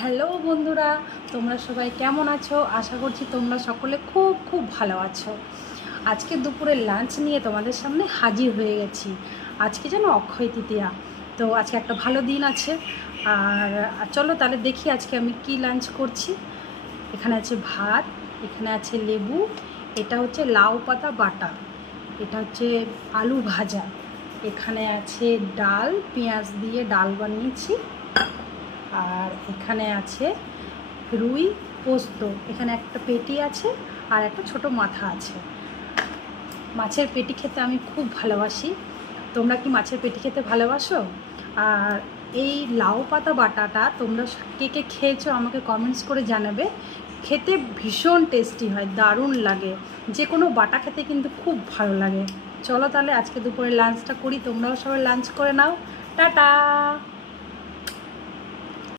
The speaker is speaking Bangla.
হ্যালো বন্ধুরা, তোমরা সবাই কেমন আছো? আশা করছি তোমরা সকলে খুব খুব ভালো আছো। আজকে দুপুরের লাঞ্চ নিয়ে তোমাদের সামনে হাজির হয়ে গেছি। আজকে যেন অক্ষয় তৃতীয়া, তো আজকে একটা ভালো দিন আছে। আর চলো তাহলে দেখি আজকে আমি কি লাঞ্চ করছি। এখানে আছে ভাত, এখানে আছে লেবু, এটা হচ্ছে লাউ পাতা বাটা, এটা হচ্ছে আলু ভাজা, এখানে আছে ডাল, পেঁয়াজ দিয়ে ডাল বানিয়েছি, আর এখানে আছে রুই পোস্ত, এখানে একটা পেটি আছে আর একটা ছোট মাথা আছে। মাছের পেটি খেতে আমি খুব ভালোবাসি। তোমরা কি মাছের পেটি খেতে ভালোবাসো? আর এই লাউ পাতা বাটাটা তোমরা কে কে খেয়েছো আমাকে কমেন্টস করে জানাবে। খেতে ভীষণ টেস্টি হয়, দারুণ লাগে। যে কোনো বাটা খেতে কিন্তু খুব ভালো লাগে। চলো তাহলে আজকে দুপুরে লাঞ্চটা করি, তোমরাও সবাই লাঞ্চ করে নাও। টাটা।